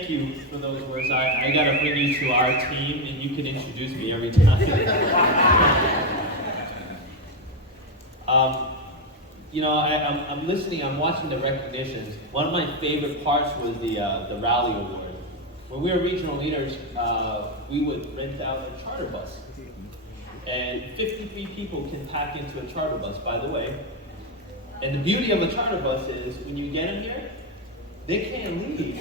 Thank you for those words. I gotta bring you to our team, and you can introduce me every time. I'm listening. I'm watching the recognitions. One of my favorite parts was the Rally Award. When we were regional leaders, we would rent out a charter bus, and 53 people can pack into a charter bus. By the way, and the beauty of a charter bus is when you get them here, they can't leave.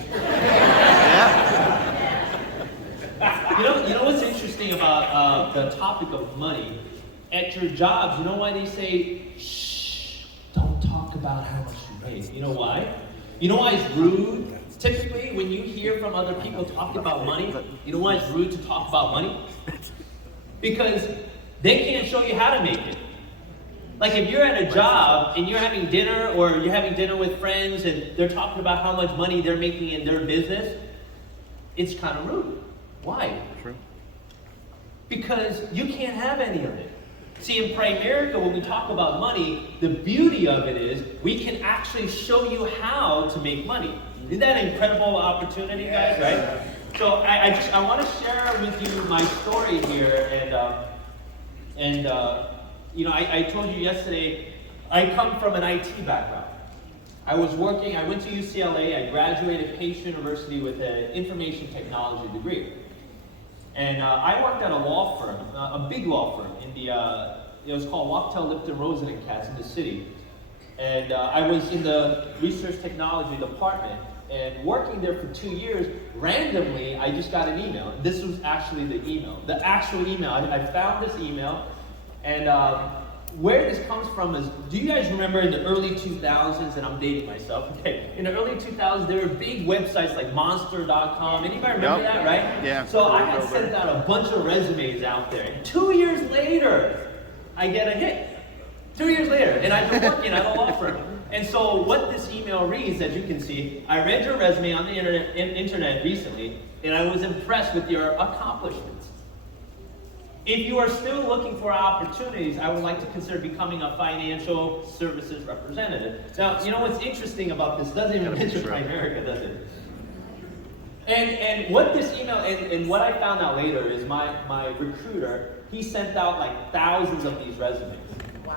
You know what's interesting about the topic of money? At your jobs, you know why they say, shh, don't talk about how much you make. You know why? You know why it's rude? Typically, when you hear from other people talk about money, you know why it's rude to talk about money? Because they can't show you how to make it. Like if you're at a job and you're having dinner or you're having dinner with friends and they're talking about how much money they're making in their business, it's kind of rude. Why? True. Because you can't have any of it. See, in Primerica, when we talk about money, the beauty of it is we can actually show you how to make money. Isn't that an incredible opportunity, guys, right? So I want to share with you my story here, I told you yesterday, I come from an IT background. I went to UCLA, I graduated Pace University with an information technology degree. And I worked at a law firm, a big law firm it was called Wachtell, Lipton, Rosen and Katz in the city. And I was in the research technology department, and working there for 2 years, randomly, I just got an email. This was actually the actual email. I found this email, and where this comes from is, do you guys remember in the early 2000s, and I'm dating myself, okay, in the early 2000s, there were big websites like Monster.com. Anybody remember that, right? Yeah. So I had sent out a bunch of resumes out there. And 2 years later, I get a hit. 2 years later, and I've been working at a law firm. And so what this email reads, as you can see, I read your resume on the internet recently, and I was impressed with your accomplishments. If you are still looking for opportunities, I would like to consider becoming a financial services representative. Now, you know what's interesting about this? It doesn't even mention Primerica, does it? And what this email, and what I found out later is my recruiter, he sent out like thousands of these resumes. Wow.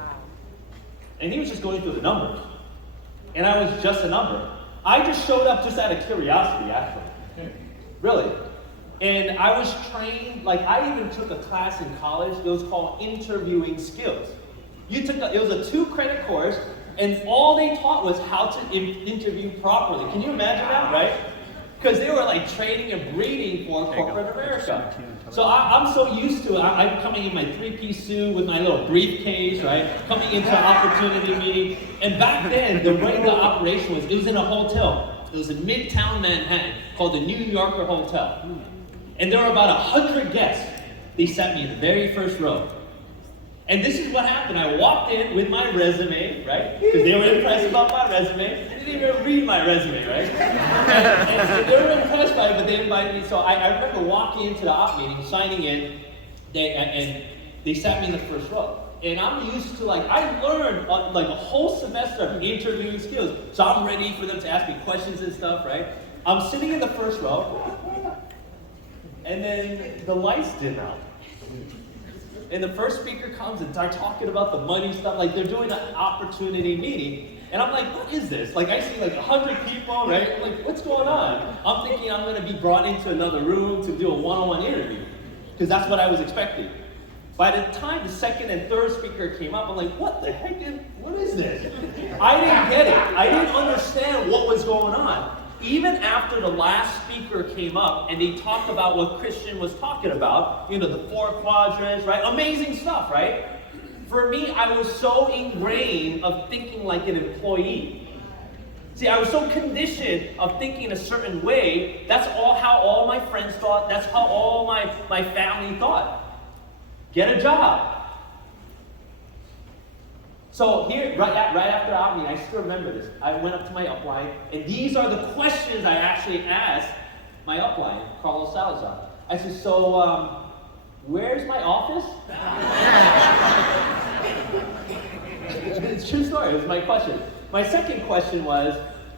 And he was just going through the numbers. And I was just a number. I just showed up just out of curiosity, actually. Really. And I was trained, like I even took a class in college, it was called interviewing skills. It was a 2-credit course, and all they taught was how to interview properly. Can you imagine that, right? Because they were like training and breeding for corporate America. So I'm so used to it. I'm coming in my 3-piece suit with my little briefcase, right? Coming into an opportunity meeting. And back then, the way the operation was, it was in a hotel. It was in Midtown Manhattan called the New Yorker Hotel. And there were about 100 guests. They sat me in the very first row. And this is what happened. I walked in with my resume, right? Because they were impressed about my resume. They didn't even read my resume, right? And they were impressed by it, but they invited me. So I remember walking into the op meeting, signing in, and they sat me in the first row. And I'm used to, I learned like a whole semester of interviewing skills. So I'm ready for them to ask me questions and stuff, right? I'm sitting in the first row, and then the lights dim out. And the first speaker comes and they're talking about the money stuff, like they're doing an opportunity meeting. And I'm like, what is this? Like I see like 100 people, right? I'm like, what's going on? I'm thinking I'm gonna be brought into another room to do a one-on-one interview. Because that's what I was expecting. By the time the second and third speaker came up, I'm like, what the heck what is this? I didn't get it. I didn't understand what was going on. Even after the last speaker came up and they talked about what Christian was talking about, the 4 quadrants, right? Amazing stuff, right? For me, I was so ingrained of thinking like an employee. See, I was so conditioned of thinking a certain way. That's how all my friends thought. That's how all my family thought. Get a job. So here, right after our meeting, I still remember this. I went up to my upline, and these are the questions I actually asked my upline, Carlos Salazar. I said, so where's my office? It's a true story, it was my question. My second question was,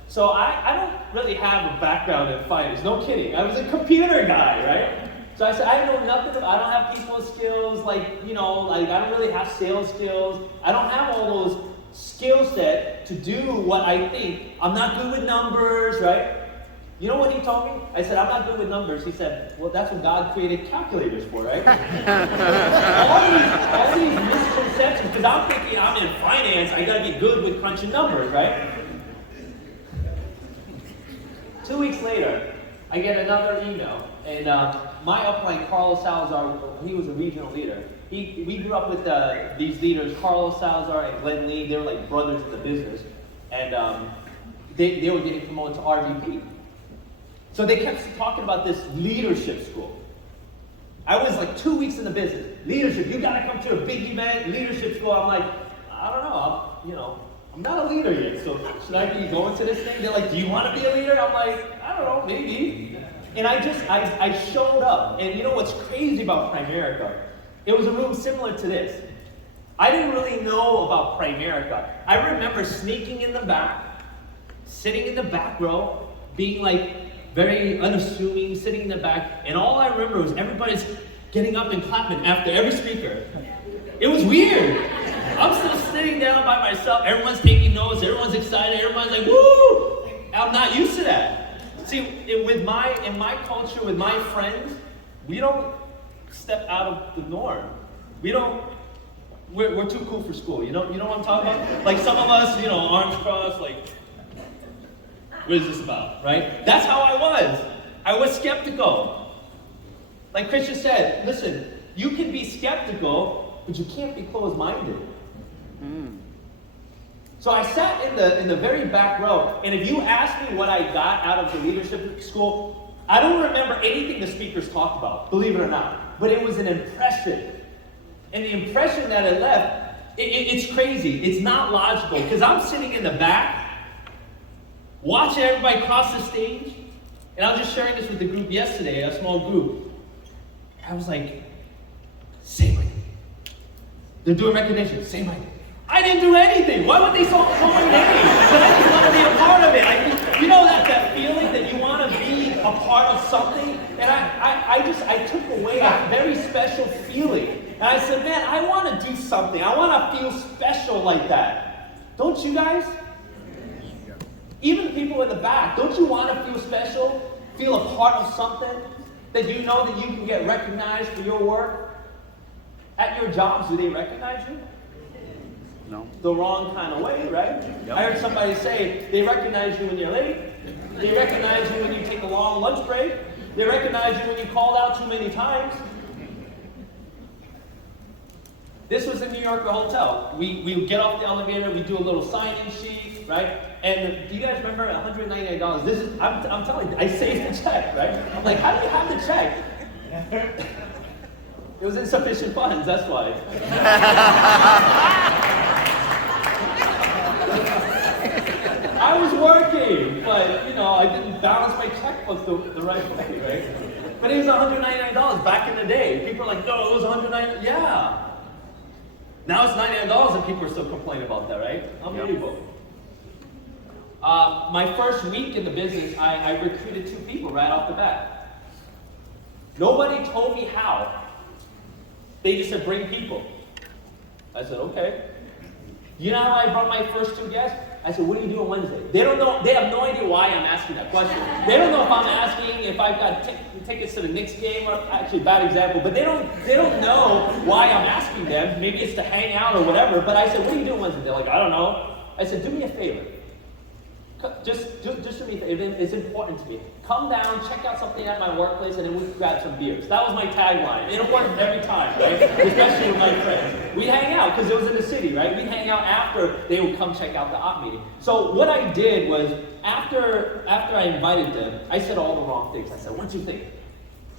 So I don't really have a background in finance. No kidding. I was a computer guy, right? So I said, I know nothing. I don't have people skills. Like I don't really have sales skills. I don't have all those skill set to do what I think. I'm not good with numbers, right? You know what he told me? I said, I'm not good with numbers. He said, well, that's what God created calculators for, right? all these misconceptions, because I'm thinking I'm in finance, I gotta be good with crunching numbers, right? 2 weeks later, I get another email, and my upline, Carlos Salazar, he was a regional leader. We grew up with these leaders, Carlos Salazar and Glenn Lee. They were like brothers in the business, and they were getting promoted to RVP. So they kept talking about this leadership school. I was like 2 weeks in the business. Leadership, you gotta come to a big event, leadership school. I'm like, I don't know, I'm not a leader yet, so should I be going to this thing? They're like, do you want to be a leader? I'm like, I don't know, maybe. And I showed up, and you know what's crazy about Primerica? It was a room similar to this. I didn't really know about Primerica. I remember sneaking in the back, sitting in the back row, being like very unassuming, sitting in the back, and all I remember was everybody's getting up and clapping after every speaker. It was weird. I'm still sitting down by myself, everyone's taking notes, everyone's excited, everyone's like, woo! I'm not used to that. See, in my culture, with my friends, we don't step out of the norm. We're too cool for school. You know what I'm talking about? Like some of us, arms crossed, like, what is this about, right? That's how I was. I was skeptical. Like Christian said, listen, you can be skeptical, but you can't be closed-minded. So I sat in the very back row, and if you ask me what I got out of the leadership school, I don't remember anything the speakers talked about, believe it or not. But it was an impression. And the impression that it left, it's crazy. It's not logical, because I'm sitting in the back, watching everybody cross the stage, and I was just sharing this with the group yesterday, a small group. I was like, say my name. They're doing recognition, say my name. I didn't do anything. Why would they call my name? Because I just want to be a part of it. That feeling that you want to be a part of something? And I took away a very special feeling. And I said, man, I want to do something. I want to feel special like that. Don't you guys? Even the people in the back, don't you want to feel special? Feel a part of something? That you know that you can get recognized for your work? At your jobs, do they recognize you? No. The wrong kind of way, right? Yep. I heard somebody say, they recognize you when you're late. They recognize you when you take a long lunch break. They recognize you when you called out too many times. This was in New York, a hotel. We get off the elevator, we do a little sign-in sheet, right? And do you guys remember $199? This is, I'm telling you, I saved the check, right? I'm like, how do you have the check? It was insufficient funds, that's why. I was working, but I didn't balance my checkbook the right way, right? But it was $199 back in the day. People are like, no, it was $199. Yeah. Now it's $99 and people are still complaining about that, right? Unbelievable. My first week in the business, I recruited 2 people right off the bat. Nobody told me how. They just said, bring people. I said, okay. You know how I brought my first 2 guests? I said, what do you do on Wednesday? They don't know. They have no idea why I'm asking that question. They don't know if I'm asking if I've got tickets to the Knicks game, or actually bad example, but they don't know why I'm asking them. Maybe it's to hang out or whatever. But I said, what do you do on Wednesday? They're like, I don't know. I said, do me a favor. Just do me a favor. It's important to me. Come down, check out something at my workplace, and then we grab some beers. That was my tagline. It worked every time, right? Especially with my friends. We'd hang out, because it was in the city, right? We'd hang out after they would come check out the op meeting. So what I did was, after I invited them, I said all the wrong things. I said, what do you think?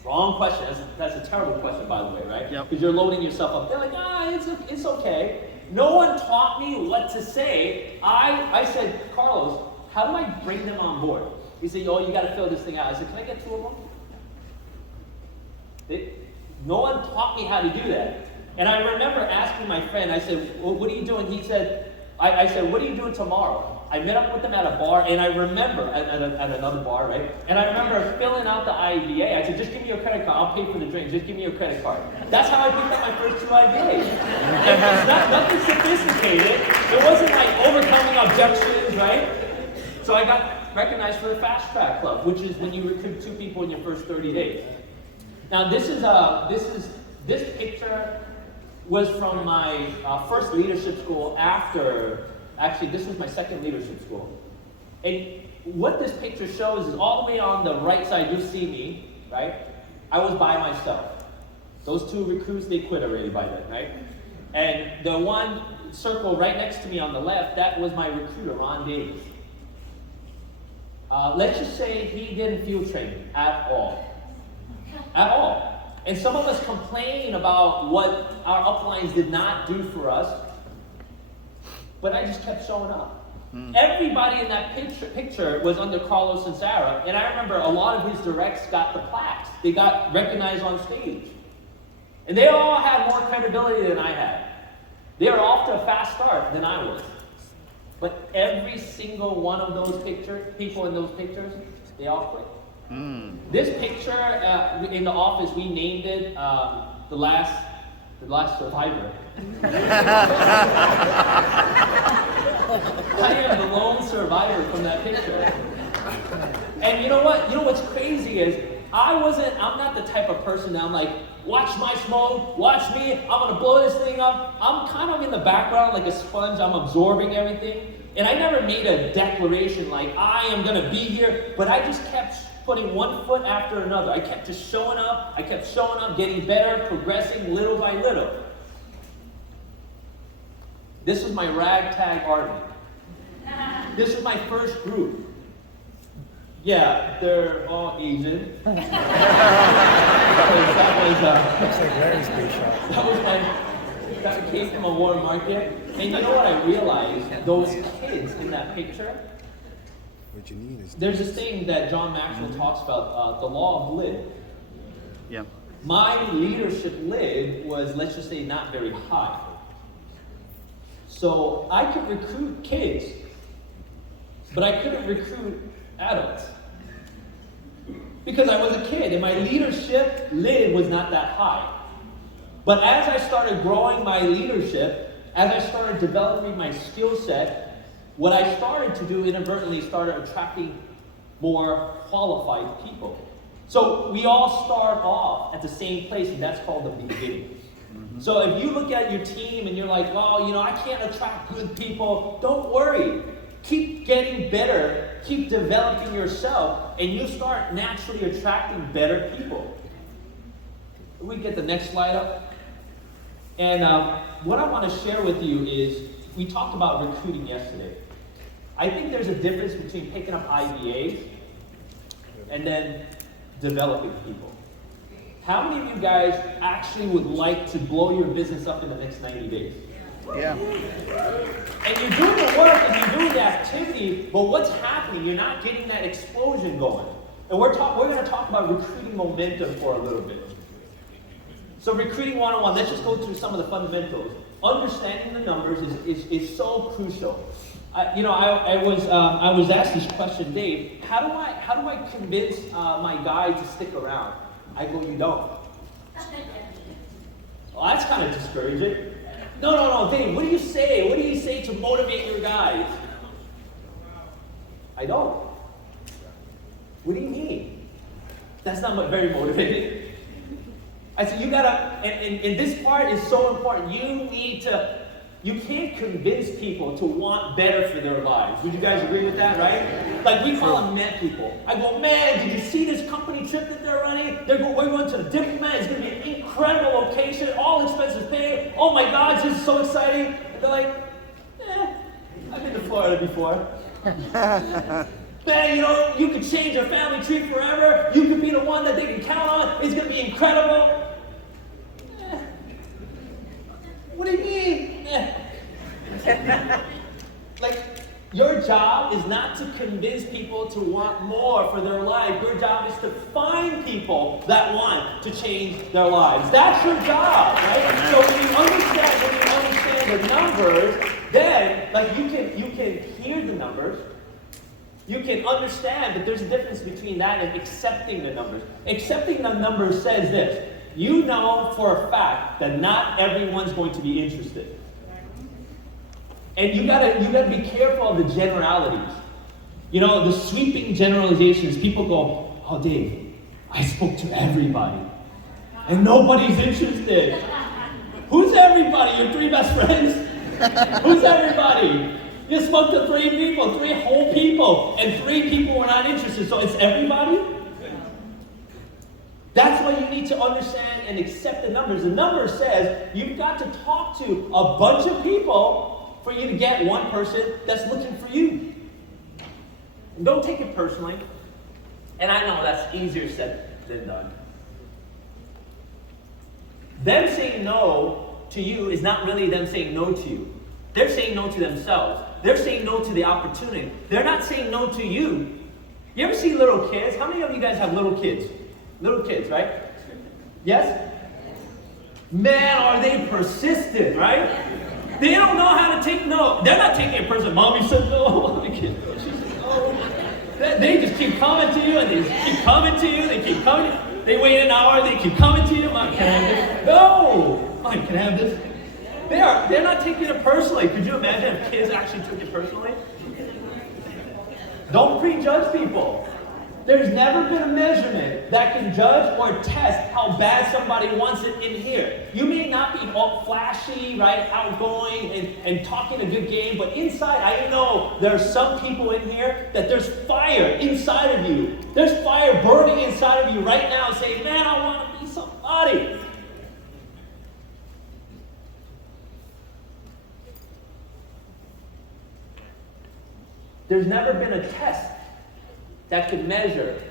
Wrong question. That's a terrible question, by the way, right? Because you're loading yourself up. They're like, it's okay. No one taught me what to say. I said, Carlos, how do I bring them on board? He said, oh, you got to fill this thing out. I said, can I get 2 of them? No one taught me how to do that. And I remember asking my friend, I said, well, what are you doing? He said, I said, what are you doing tomorrow? I met up with them at a bar, and I remember, at another bar, right? And I remember filling out the IBA. I said, just give me your credit card. I'll pay for the drink. Just give me your credit card. That's how I picked up my first 2 IBAs. It's nothing sophisticated. It wasn't like overcoming objections, right? So I got recognized for the Fast Track Club, which is when you recruit 2 people in your first 30 days. Now this picture was from my first leadership school after, actually this was my second leadership school. And what this picture shows is all the way on the right side, you see me, right? I was by myself. Those 2 recruits, they quit already by then, right? And the one circle right next to me on the left, that was my recruiter, Ron Davis. Let's just say he didn't field train at all. At all. And some of us complain about what our uplines did not do for us, but I just kept showing up. Everybody in that picture was under Carlos and Sarah, and I remember a lot of his directs got the plaques. They got recognized on stage. And they all had more credibility than I had. They were off to a fast start than I was. But every single one of those people in those pictures, they all quit. This picture in the office, we named it the last survivor. I am the lone survivor from that picture. And you know what? You know what's crazy is I'm not the type of person that I'm like, watch my smoke, watch me, I'm gonna blow this thing up. I'm kind of in the background like a sponge, I'm absorbing everything. And I never made a declaration like, I am gonna be here, but I just kept putting one foot after another. I kept just showing up, getting better, progressing little by little. This was my ragtag army. This was my first group. Yeah, they're all Asian. Looks like Larry's that came from a warm market. And you know what I realized? Those kids in that picture, there's this thing that John Maxwell talks about, the law of lid. Yeah. My leadership lid was, let's just say, not very high. So I could recruit kids, but I couldn't recruit adults. Because I was a kid and my leadership lid was not that high. But as I started growing my leadership, as I started developing my skill set, what I started to do inadvertently started attracting more qualified people. So we all start off at the same place, and that's called the beginning. So if you look at your team and you're like, well, I can't attract good people, don't worry. Keep getting better, keep developing yourself, and you start naturally attracting better people. We get the next slide up. And what I want to share with you is, we talked about recruiting yesterday. I think there's a difference between picking up IBAs and then developing people. How many of you guys actually would like to blow your business up in the next 90 days? Yeah. And you're doing the work and you're doing the activity, but what's happening? You're not getting that explosion going. And we're going to talk about recruiting momentum for a little bit. So recruiting 101, let's just go through some of the fundamentals. Understanding the numbers is so crucial. I was asked this question, Dave, how do I convince my guys to stick around? I go, you don't. Well, that's kind of discouraging. No, Dave, what do you say? What do you say to motivate your guys? I don't. What do you mean? That's not very motivating. I said, you gotta, and this part is so important. You can't convince people to want better for their lives. Would you guys agree with that, right? Like we call them MET people. I go, man, did you see this company trip that they're running? We're going to the Diplomat. It's going to be an incredible location. All expenses paid. Oh my God, this is so exciting. And they're like, I've been to Florida before. Man, you could change your family tree forever. You could be the one that they can count on. It's going to be incredible. What do you mean? Like, your job is not to convince people to want more for their life. Your job is to find people that want to change their lives. That's your job, right? So when you understand the numbers, Then, like you can hear the numbers, you can understand, but there's a difference between that and accepting the numbers. Accepting the numbers says this: you know for a fact that not everyone's going to be interested. And you gotta be careful of the generalities. You know, the sweeping generalizations, people go, oh Dave, I spoke to everybody. And nobody's interested. Who's everybody? Your 3 best friends? Who's everybody? You spoke to 3 people, 3 whole people, and 3 people were not interested. So it's everybody? That's why you need to understand and accept the numbers. The number says you've got to talk to a bunch of people for you to get one person that's looking for you. And don't take it personally. And I know that's easier said than done. Them saying no to you is not really them saying no to you. They're saying no to themselves. They're saying no to the opportunity. They're not saying no to you. You ever see little kids? How many of you guys have little kids? Little kids, right? Yes? Man, are they persistent, right? They don't know how to take no. They're not taking it personally. Mommy said no. She said no. They just keep coming to you, and they just keep coming to you. They keep coming. They wait an hour. They keep coming to you. Mom, can I have this? No. Mom, can I have this? They're not taking it personally. Could you imagine if kids actually took it personally? Don't prejudge people. There's never been a measurement that can judge or test how bad somebody wants it in here. You may not be all flashy, right, outgoing, and talking a good game, but inside, I know there are some people in here that there's fire inside of you. There's fire burning inside of you right now saying, man, I want to be somebody. There's never been a test that could measure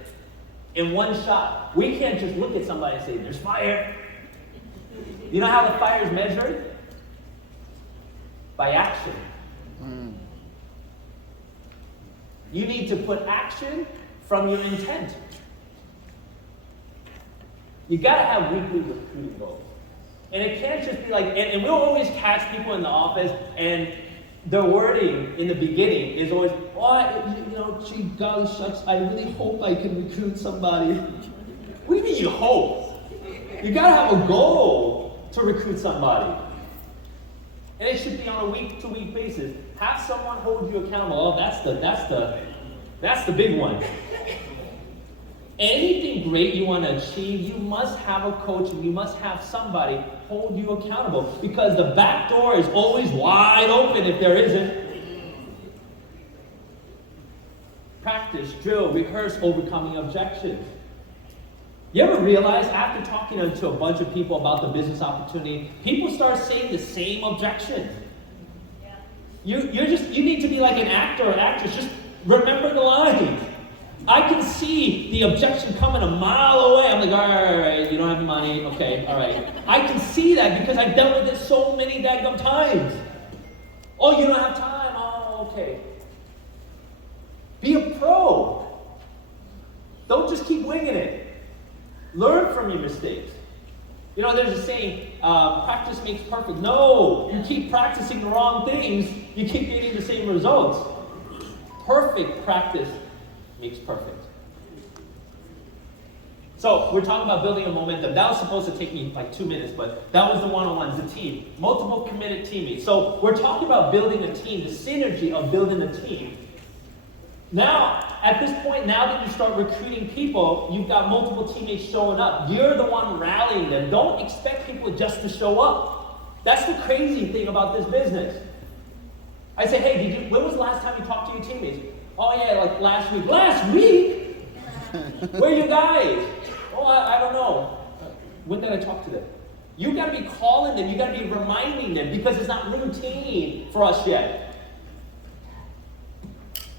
in one shot. We can't just look at somebody and say, there's fire. You know how the fire is measured? By action. You need to put action from your intent. You got to have weekly recruiting goals. And it can't just be like, and we'll always catch people in the office, and their wording in the beginning is always, gee, golly shucks, I really hope I can recruit somebody. What do you mean you hope? You gotta have a goal to recruit somebody. And it should be on a week-to-week basis. Have someone hold you accountable. Oh, that's the big one. Anything great you want to achieve, you must have a coach and you must have somebody hold you accountable, because the back door is always wide open if there isn't. Practice, drill, rehearse overcoming objections. You ever realize after talking to a bunch of people about the business opportunity, people start saying the same objections? You need to be like an actor or actress. Just remember the lines. I can see the objection coming a mile away. I'm like, all right, you don't have the money. Okay, all right. I can see that because I've dealt with it so many daggum times. Oh, you don't have time? Oh, okay. Be a pro. Don't just keep winging it. Learn from your mistakes. You know, there's a saying, practice makes perfect. No, you keep practicing the wrong things, you keep getting the same results. Perfect practice makes perfect. So we're talking about building a momentum. That was supposed to take me like 2 minutes, but that was the one-on-ones, the team. Multiple committed teammates. So we're talking about building a team, the synergy of building a team. Now, at this point, now that you start recruiting people, you've got multiple teammates showing up. You're the one rallying them. Don't expect people just to show up. That's the crazy thing about this business. I say, hey, when was the last time you talked to your teammates? Oh yeah, like last week. Last week? Where are you guys? Oh, I don't know. When did I talk to them? You got to be calling them. You got to be reminding them, because it's not routine for us yet.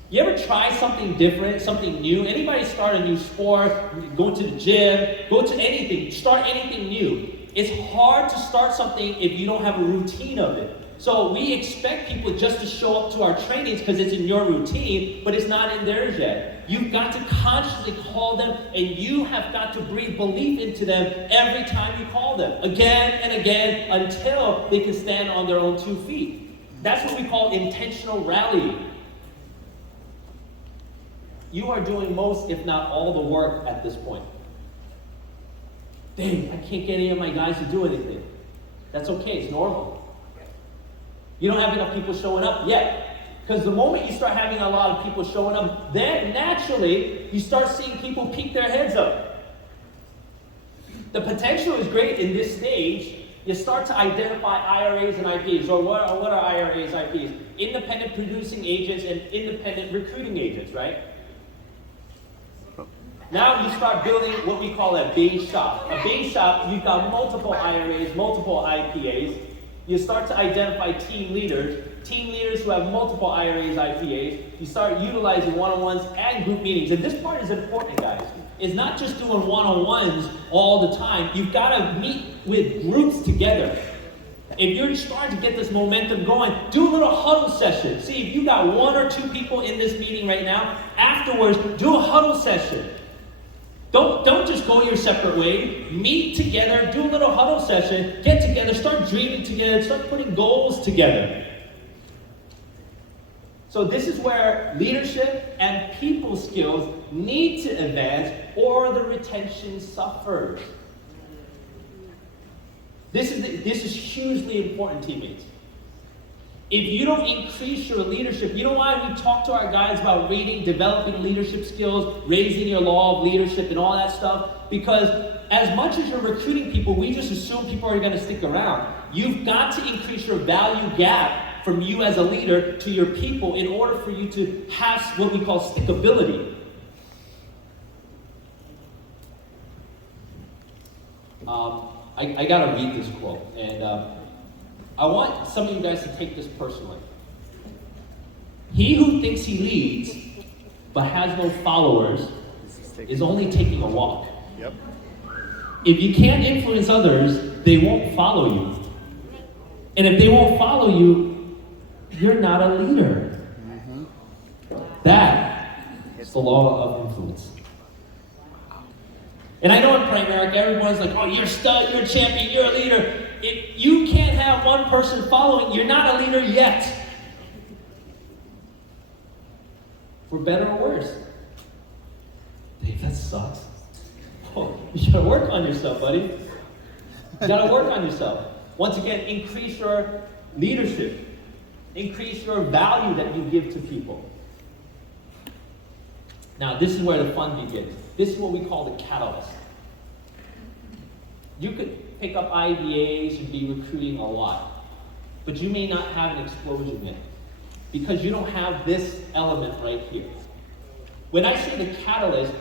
You ever try something different, something new? Anybody start a new sport, go to the gym, go to anything, start anything new. It's hard to start something if you don't have a routine of it. So we expect people just to show up to our trainings because it's in your routine, but it's not in theirs yet. You've got to consciously call them, and you have got to breathe belief into them every time you call them, again and again, until they can stand on their own 2 feet. That's what we call intentional rallying. You are doing most, if not all, the work at this point. Dang, I can't get any of my guys to do anything. That's okay, it's normal. You don't have enough people showing up yet. Because the moment you start having a lot of people showing up, then naturally, you start seeing people peek their heads up. The potential is great in this stage. You start to identify IRAs and IPs, or what are IRAs, IPs? Independent producing agents and independent recruiting agents, right? Now you start building what we call a base shop. A base shop, you've got multiple IRAs, multiple IPAs. You start to identify team leaders who have multiple IRAs, IPAs. You start utilizing one-on-ones and group meetings. And this part is important, guys. It's not just doing one-on-ones all the time. You've got to meet with groups together. If you're starting to get this momentum going, do a little huddle session. See, if you got 1 or 2 people in this meeting right now, afterwards, do a huddle session. Don't just go your separate way. Meet together, do a little huddle session, get together, start dreaming together, start putting goals together. So this is where leadership and people skills need to advance, or the retention suffers. This is hugely important, teammates. If you don't increase your leadership, you know why we talk to our guys about reading, developing leadership skills, raising your law of leadership and all that stuff? Because as much as you're recruiting people, we just assume people are going to stick around. You've got to increase your value gap from you as a leader to your people in order for you to have what we call stickability. I got to read this quote, and I want some of you guys to take this personally. He who thinks he leads but has no followers is only taking a walk. Yep. If you can't influence others, they won't follow you. And if they won't follow you, you're not a leader. That is the law of influence. And I know in Primerica, everyone's like, oh, you're a stud, you're a champion, you're a leader. If you can't have one person following, you're not a leader yet. For better or worse. Dave, that sucks. Oh, you gotta work on yourself, buddy. You gotta work on yourself. Once again, increase your leadership. Increase your value that you give to people. Now, this is where the fun begins. This is what we call the catalyst. You could pick up IBAs and be recruiting a lot, but you may not have an explosion yet because you don't have this element right here. When I say the catalyst,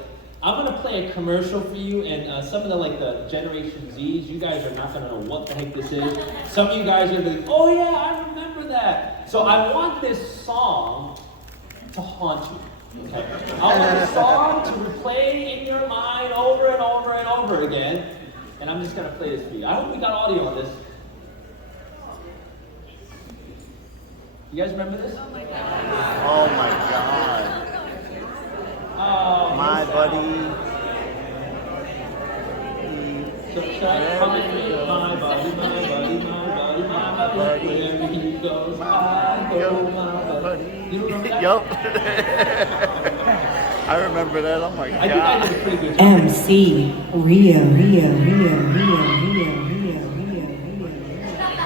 I'm going to play a commercial for you, and some of the Generation Zs, you guys are not going to know what the heck this is. Some of you guys are going to be like, oh yeah, I remember that. So I want this song to haunt you. Okay. I want the song to replay in your mind over and over and over again. And I'm just going to play this for you. I hope we got audio on this. You guys remember this? Oh my God. Oh, My buddy. So should I come and meet my buddy, my buddy, my buddy, my buddy. Wherever he goes, I go, my buddy. You remember that? Yup. I remember that. Oh my God. I think I did a pretty good job. MC Rio. I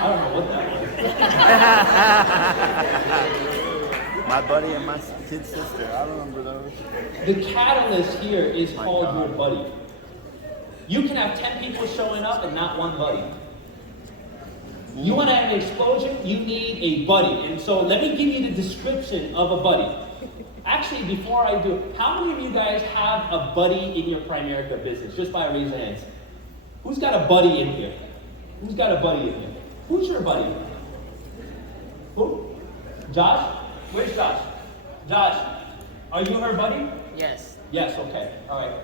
don't know what that was. My buddy and my kid sister. I remember those. The catalyst here is called your buddy. You can have 10 people showing up and not one buddy. You want to have an explosion? You need a buddy. And so let me give you the description of a buddy. Actually, before I do, how many of you guys have a buddy in your Primerica business? Just by a raise of hands. Who's got a buddy in here? Who's got a buddy in here? Who's your buddy? Who? Josh? Where's Josh? Josh, are you her buddy? Yes. Yes, okay. All right.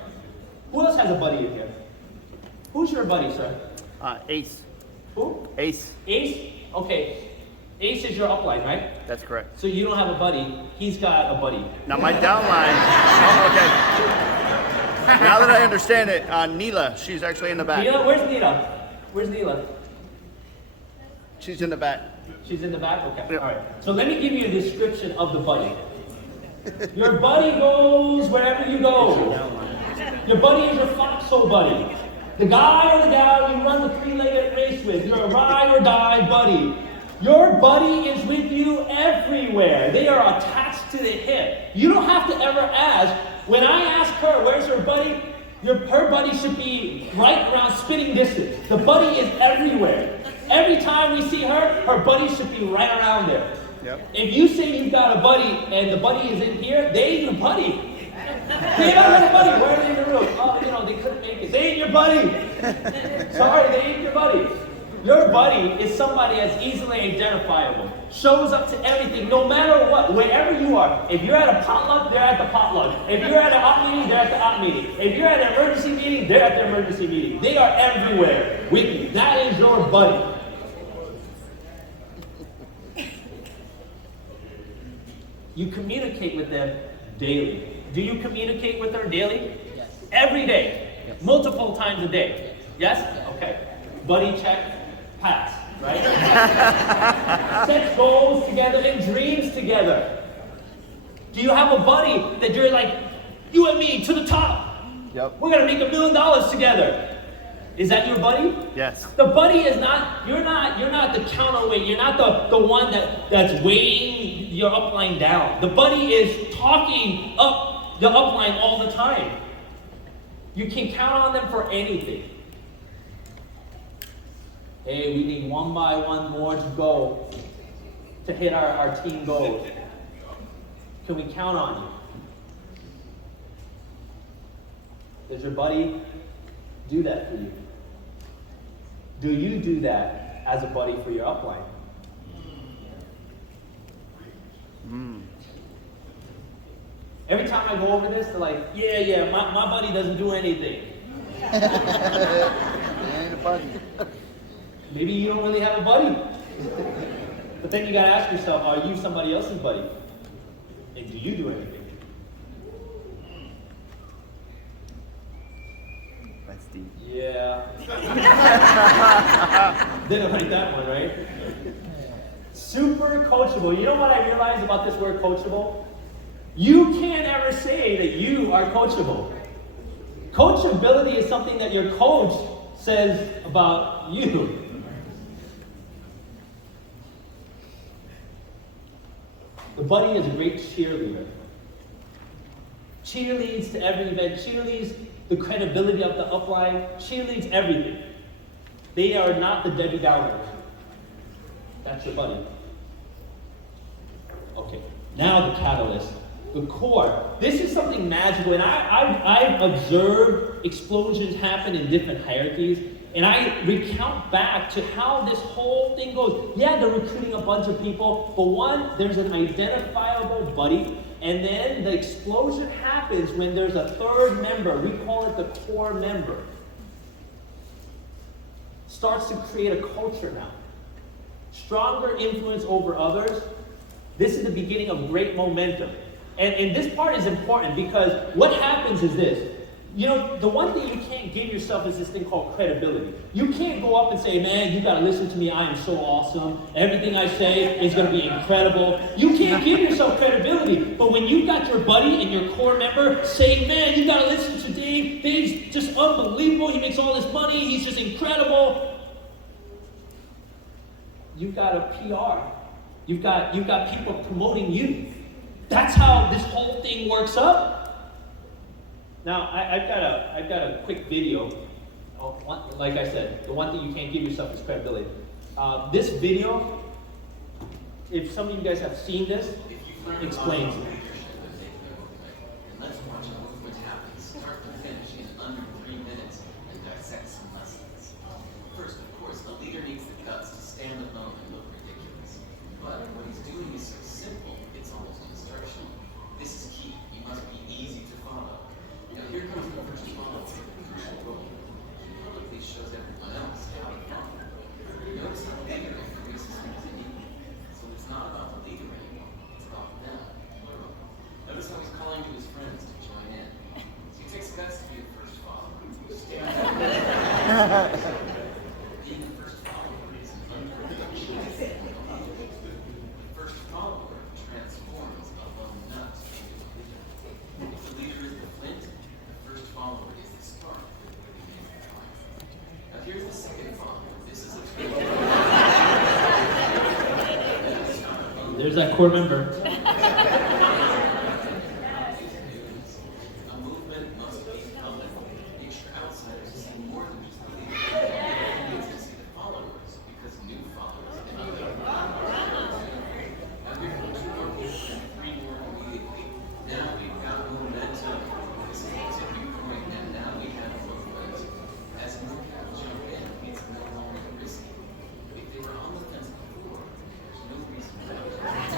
Who else has a buddy in here? Who's your buddy, sir? Ace. Who? Ace. Ace? Okay. Ace is your upline, right? That's correct. So you don't have a buddy. He's got a buddy. Now my downline. Oh, okay. Now that I understand it, Neela, she's actually in the back. Neela? Where's Neela? Where's Neela? She's in the back. She's in the back? Okay. Yep. All right. So let me give you a description of the buddy. Your buddy goes wherever you go. Your buddy is your foxhole buddy. The guy or the gal you run the 3-legged race with. You're a ride or die buddy. Your buddy is with you everywhere. They are attached to the hip. You don't have to ever ask. When I ask her, where's her buddy? Her buddy should be right around spitting distance. The buddy is everywhere. Every time we see her, her buddy should be right around there. Yep. If you say you've got a buddy and the buddy is in here, they ain't your buddy. They don't have a buddy. Where are they in the room? Oh, they couldn't make it. They ain't your buddy. Sorry, they ain't your buddy. Your buddy is somebody that's easily identifiable. Shows up to everything, no matter what, wherever you are. If you're at a potluck, they're at the potluck. If you're at an op meeting, they're at the op meeting. If you're at an emergency meeting, they're at the emergency meeting. They are everywhere with you. That is your buddy. You communicate with them daily. Do you communicate with her daily? Yes. Every day. Yes. Multiple times a day. Yes? Okay. Buddy check, pass, right? Set goals together and dreams together. Do you have a buddy that you're like, you and me to the top? Yep. We're gonna make $1 million together. Is that your buddy? Yes. The buddy is not, you're not the counterweight. You're not the one that's weighing your upline down. The buddy is talking up the upline all the time. You can count on them for anything. Hey, we need 1 by 1 more to go to hit our team goals. Can we count on you? Does your buddy do that for you? Do you do that as a buddy for your upline? Every time I go over this, they're like, yeah, my buddy doesn't do anything. Ain't a buddy. Maybe you don't really have a buddy. But then you gotta ask yourself, are you somebody else's buddy? And do you do anything? That's deep. Yeah. Didn't like that one, right? Super coachable. You know what I realized about this word coachable? You can't ever say that you are coachable. Coachability is something that your coach says about you. The buddy is a great cheerleader. Cheerleads to every event, cheerleads the credibility of the upline, cheerleads everything. They are not the Debbie Downers. That's your buddy. Okay, now the catalyst, the core. This is something magical, and I've observed explosions happen in different hierarchies, and I recount back to how this whole thing goes. Yeah, they're recruiting a bunch of people, but one, there's an identifiable buddy, and then the explosion happens when there's a third member. We call it the core member. Starts to create a culture now. Stronger influence over others. This is the beginning of great momentum. And this part is important because what happens is this. You know, the one thing you can't give yourself is this thing called credibility. You can't go up and say, man, you gotta listen to me, I am so awesome. Everything I say is gonna be incredible. You can't give yourself credibility. But when you've got your buddy and your core member saying, man, you gotta listen to Dave, Dave's just unbelievable, he makes all this money, he's just incredible. You've got a PR. You've got people promoting you. That's how this whole thing works up. Now, I've got a quick video. Like I said, the one thing you can't give yourself is credibility. This video, if some of you guys have seen this, explains it. Let's watch what happens start to finish in under 3 minutes and dissect some lessons. First, of course, a leader needs the guts to stand alone and look ridiculous. But what he's doing is so simple, it's almost instructional. This is key. You must be easy to follow. Now here comes the first follow, crucial role. He publicly shows everyone else how to follow. Notice how bigger increases his need. So it's not about the leader anymore, it's about them, plural. Notice how he's calling to his friends to join in. He takes guts to be the first follower. Stand up. Being the first follower is an underrated. There's that core member. A movement must become and make sure outsiders see more than just the leader. It needs to see the followers, because new followers and other followers. Now we've got 2 more people and 3 more immediately. Now we've got momentum. This is a tipping point, and now we have movement. As more people jump in, it's no longer risky. If they were on the fence before, there's no reason not to.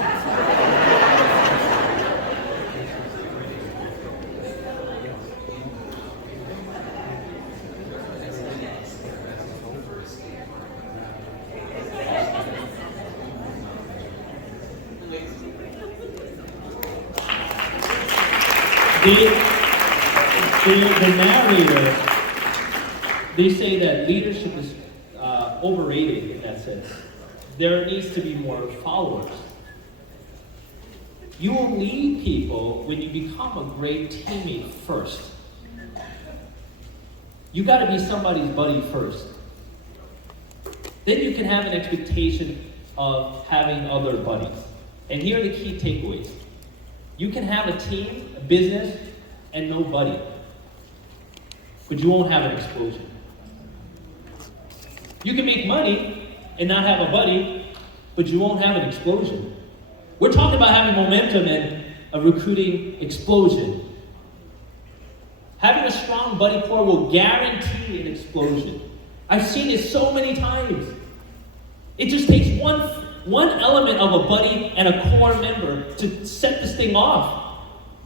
The narrator, they say that leadership is overrated in that sense. There needs to be more followers. You will lead people when you become a great teammate first. You got to be somebody's buddy first. Then you can have an expectation of having other buddies. And here are the key takeaways. You can have a team, a business, and no buddy. But you won't have an explosion. You can make money and not have a buddy, but you won't have an explosion. We're talking about having momentum and a recruiting explosion. Having a strong buddy core will guarantee an explosion. I've seen it so many times. It just takes one element of a buddy and a core member to set this thing off.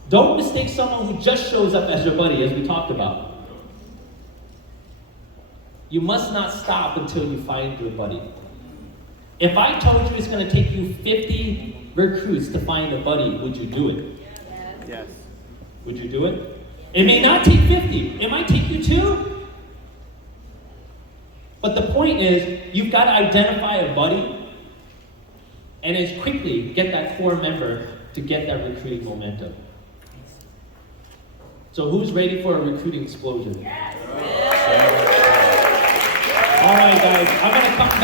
Don't mistake someone who just shows up as your buddy, as we talked about. You must not stop until you find your buddy. If I told you it's going to take you 50 recruits to find a buddy, would you do it? Yes. Would you do it? It may not take 50. It might take you 2. But the point is, you've got to identify a buddy and as quickly get that core member to get that recruiting momentum. So who's ready for a recruiting explosion? All right, guys, I'm going to come back.